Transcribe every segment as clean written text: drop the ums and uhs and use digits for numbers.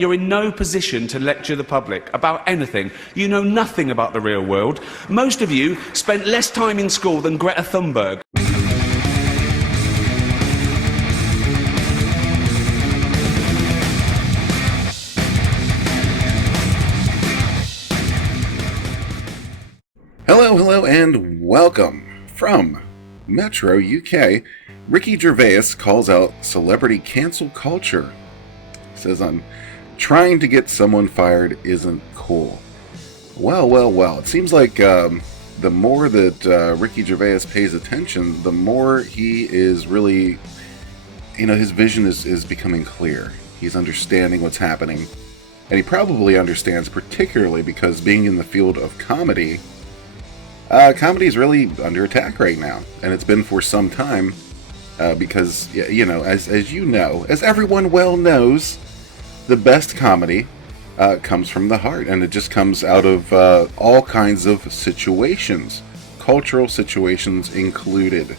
You're in no position to lecture the public about anything. You know nothing about the real world. Most of you spent less time in school than Greta Thunberg. Hello, and welcome from Metro, UK. Ricky Gervais calls out celebrity cancel culture. He says, trying to get someone fired isn't cool. Well. It seems like the more that Ricky Gervais pays attention, the more he is really, his vision is becoming clear. He's understanding what's happening. And he probably understands, particularly because being in the field of comedy, comedy is really under attack right now. And it's been for some time because, as everyone well knows, the best comedy comes from the heart, and it just comes out of all kinds of situations, cultural situations included.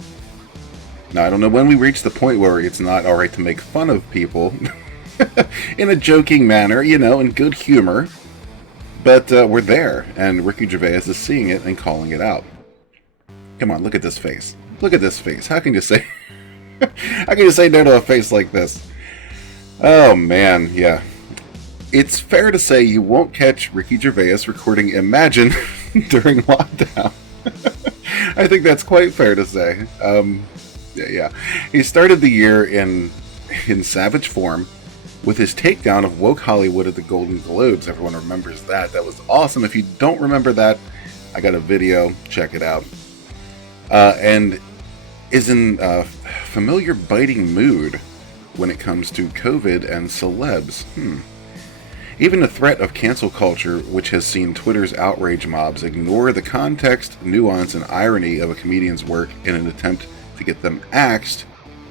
Now, I don't know when we reach the point where it's not alright to make fun of people in a joking manner, in good humor, but we're there, and Ricky Gervais is seeing it and calling it out. Come on, look at this face. Look at this face. How can you say no to a face like this? Oh man, yeah. It's fair to say you won't catch Ricky Gervais recording Imagine during lockdown. I think that's quite fair to say. Yeah. He started the year in savage form with his takedown of woke Hollywood at the Golden Globes. Everyone remembers that. That was awesome. If you don't remember that, I got a video. Check it out. And is in a familiar biting mood when it comes to COVID and celebs. Even the threat of cancel culture, which has seen Twitter's outrage mobs ignore the context, nuance, and irony of a comedian's work in an attempt to get them axed,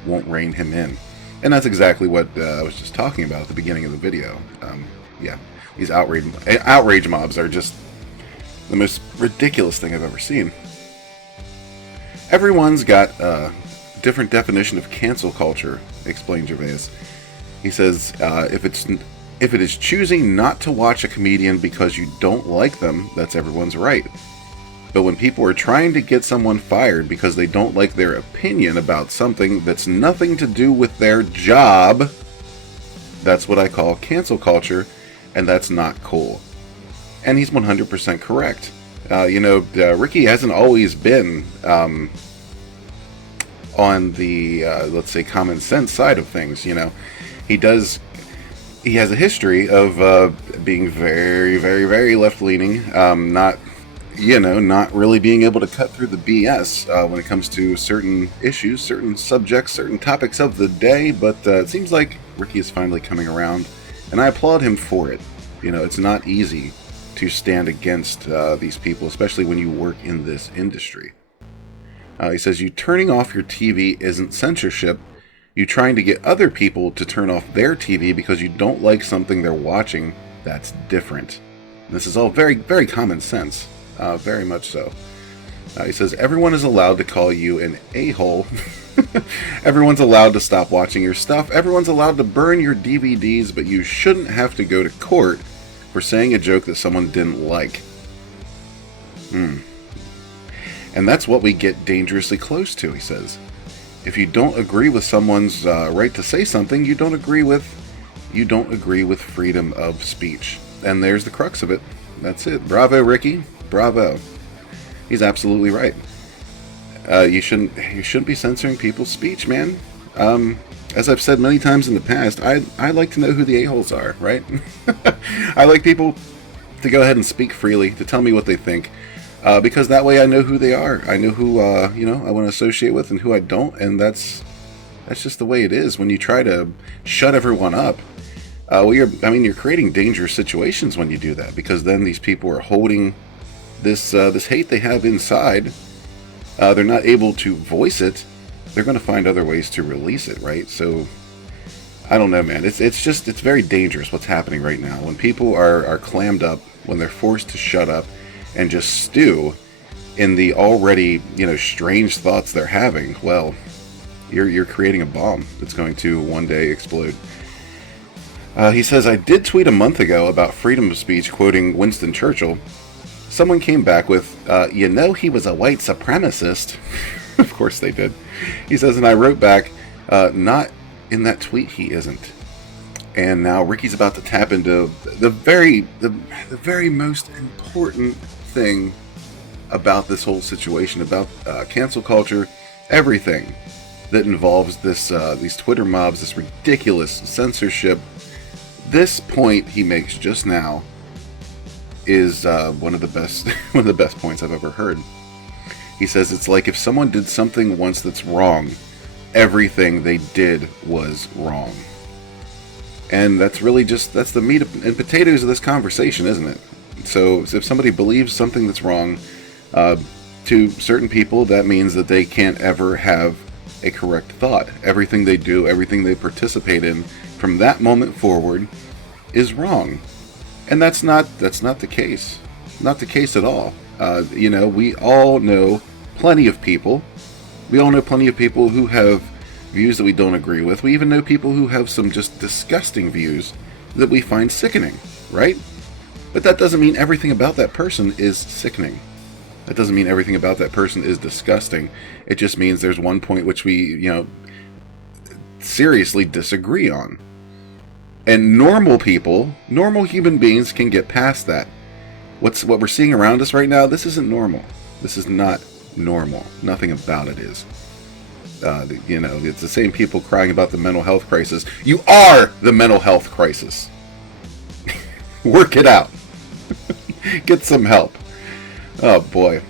won't rein him in. And that's exactly what I was just talking about at the beginning of the video. These outrage mobs are just the most ridiculous thing I've ever seen. Everyone's got different definition of cancel culture, explained Gervais. He says, if it is choosing not to watch a comedian because you don't like them, that's everyone's right. But when people are trying to get someone fired because they don't like their opinion about something that's nothing to do with their job, that's what I call cancel culture, and that's not cool. And he's 100% correct. Ricky hasn't always been on the, let's say, common sense side of things. He has a history of being very, very, very left-leaning, not really being able to cut through the BS when it comes to certain issues, certain subjects, certain topics of the day, but it seems like Ricky is finally coming around, and I applaud him for it. It's not easy to stand against these people, especially when you work in this industry. He says, you turning off your TV isn't censorship. You trying to get other people to turn off their TV because you don't like something they're watching, that's different. And this is all very, very common sense. Very much so. He says, everyone is allowed to call you an a-hole. Everyone's allowed to stop watching your stuff. Everyone's allowed to burn your DVDs, but you shouldn't have to go to court for saying a joke that someone didn't like. And that's what we get dangerously close to, he says. If you don't agree with someone's right to say something, you don't agree with freedom of speech. And there's the crux of it. That's it. Bravo, Ricky. Bravo. He's absolutely right. You shouldn't be censoring people's speech, man. As I've said many times in the past, I like to know who the a-holes are, right? I like people to go ahead and speak freely, to tell me what they think. Because that way I know who they are. I know who I want to associate with and who I don't, and that's just the way it is. When you try to shut everyone up, you're creating dangerous situations when you do that, because then these people are holding this hate they have inside. They're not able to voice it. They're going to find other ways to release it, right? So I don't know, man. It's very dangerous what's happening right now. When people are clammed up, when they're forced to shut up and just stew in the already, strange thoughts they're having, well, you're creating a bomb that's going to one day explode. He says, I did tweet a month ago about freedom of speech, quoting Winston Churchill. Someone came back with, you know he was a white supremacist. Of course they did. He says, and I wrote back, not in that tweet he isn't. And now Ricky's about to tap into the very most important thing about this whole situation, about cancel culture, everything that involves these Twitter mobs, this ridiculous censorship. This point he makes just now is one of the best points I've ever heard. He says it's like if someone did something once that's wrong, everything they did was wrong. And that's really that's the meat and potatoes of this conversation, isn't it? So if somebody believes something that's wrong, to certain people, that means that they can't ever have a correct thought. Everything they do, everything they participate in, from that moment forward, is wrong. And that's not the case. Not the case at all. We all know plenty of people. We all know plenty of people who have views that we don't agree with. We even know people who have some just disgusting views that we find sickening, right? But that doesn't mean everything about that person is sickening. That doesn't mean everything about that person is disgusting. It just means there's one point which we, seriously disagree on. And normal people, normal human beings can get past that. What we're seeing around us right now, this isn't normal. This is not normal. Nothing about it is. It's the same people crying about the mental health crisis. You are the mental health crisis. Work it out. Get some help. Oh boy.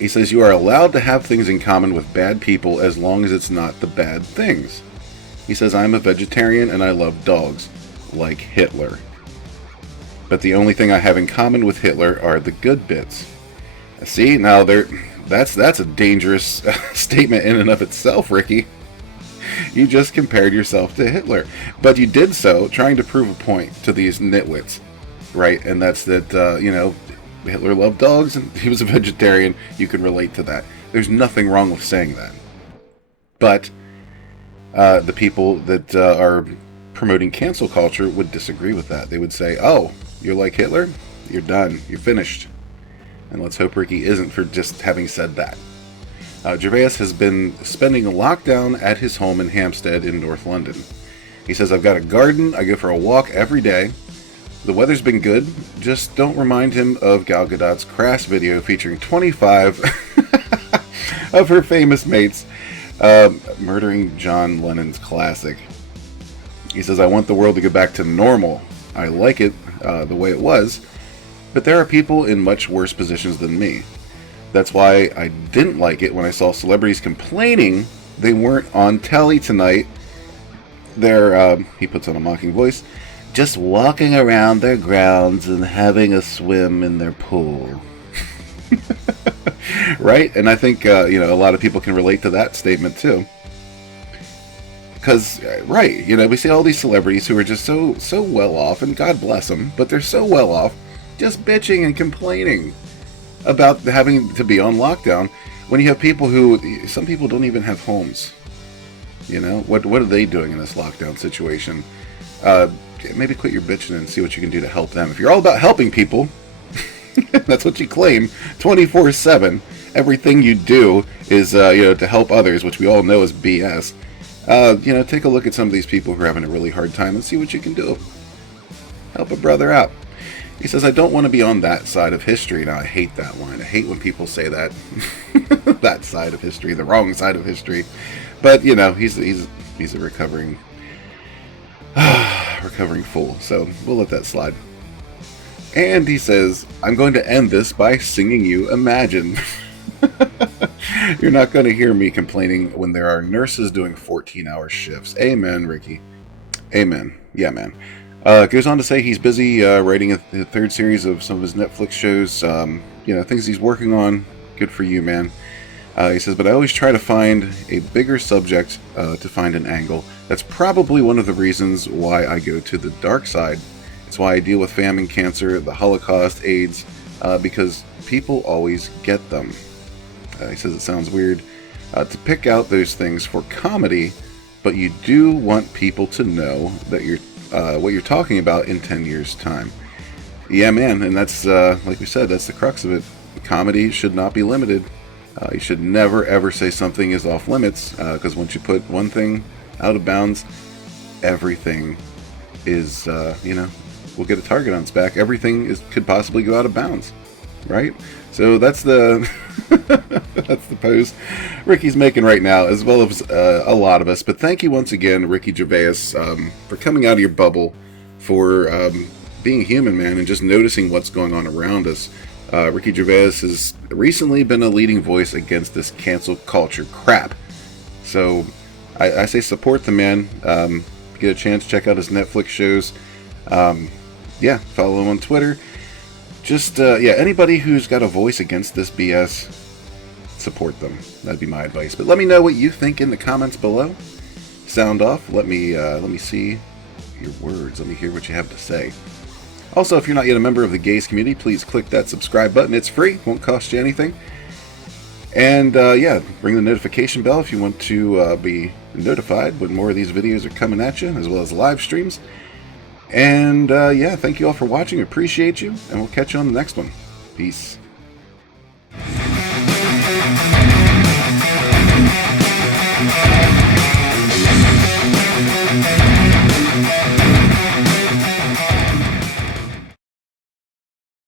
He says you are allowed to have things in common with bad people as long as it's not the bad things. He says I'm a vegetarian and I love dogs, like Hitler. But the only thing I have in common with Hitler are the good bits. See, now that's a dangerous statement in and of itself, Ricky. You just compared yourself to Hitler. But you did so trying to prove a point to these nitwits, right? And that's that, Hitler loved dogs and he was a vegetarian. You can relate to that. There's nothing wrong with saying that. But the people that are promoting cancel culture would disagree with that. They would say, oh, you're like Hitler? You're done. You're finished. And let's hope Ricky isn't for just having said that. Gervais has been spending a lockdown at his home in Hampstead in North London. He says, I've got a garden. I go for a walk every day. The weather's been good. Just don't remind him of Gal Gadot's Crass video featuring 25 of her famous mates murdering John Lennon's classic. He says, I want the world to go back to normal. I like it the way it was. But there are people in much worse positions than me. That's why I didn't like it when I saw celebrities complaining they weren't on telly tonight. They're, he puts on a mocking voice, just walking around their grounds and having a swim in their pool. Right? And I think, a lot of people can relate to that statement too. Because, right, we see all these celebrities who are just so well off, and God bless them, but they're so well off, just bitching and complaining about having to be on lockdown when you have people some people don't even have homes. What are they doing in this lockdown situation? Maybe quit your bitching and see what you can do to help them. If you're all about helping people, that's what you claim 24/7. Everything you do is to help others, which we all know is BS. Take a look at some of these people who are having a really hard time and see what you can do. Help a brother out. He says, I don't want to be on that side of history. Now, I hate that line. I hate when people say that. That side of history, the wrong side of history. But, he's a recovering fool. So we'll let that slide. And he says, I'm going to end this by singing you Imagine. You're not going to hear me complaining when there are nurses doing 14-hour shifts. Amen, Ricky. Amen. Yeah, man. Goes on to say he's busy writing the third series of some of his Netflix shows. Things he's working on. Good for you, man. He says, but I always try to find a bigger subject to find an angle. That's probably one of the reasons why I go to the dark side. It's why I deal with famine, cancer, the Holocaust, AIDS, because people always get them. He says it sounds weird to pick out those things for comedy, but you do want people to know that you're what you're talking about in 10 years' time. Yeah, man, and that's, like we said, that's the crux of it. Comedy should not be limited. You should never, ever say something is off limits, because once you put one thing out of bounds, everything is, will get a target on its back. Everything could possibly go out of bounds, right? So that's the that's the pose Ricky's making right now, as well as a lot of us. But thank you once again, Ricky Gervais, for coming out of your bubble, for being human, man, and just noticing what's going on around us. Ricky Gervais has recently been a leading voice against this cancel culture crap. So I say support the man. Get a chance, check out his Netflix shows. Follow him on Twitter. Just, anybody who's got a voice against this BS, support them. That'd be my advice. But let me know what you think in the comments below. Sound off. Let me see your words. Let me hear what you have to say. Also, if you're not yet a member of the gays community, please click that subscribe button. It's free. Won't cost you anything. And, ring the notification bell if you want to be notified when more of these videos are coming at you, as well as live streams. And, thank you all for watching. Appreciate you. And we'll catch you on the next one. Peace.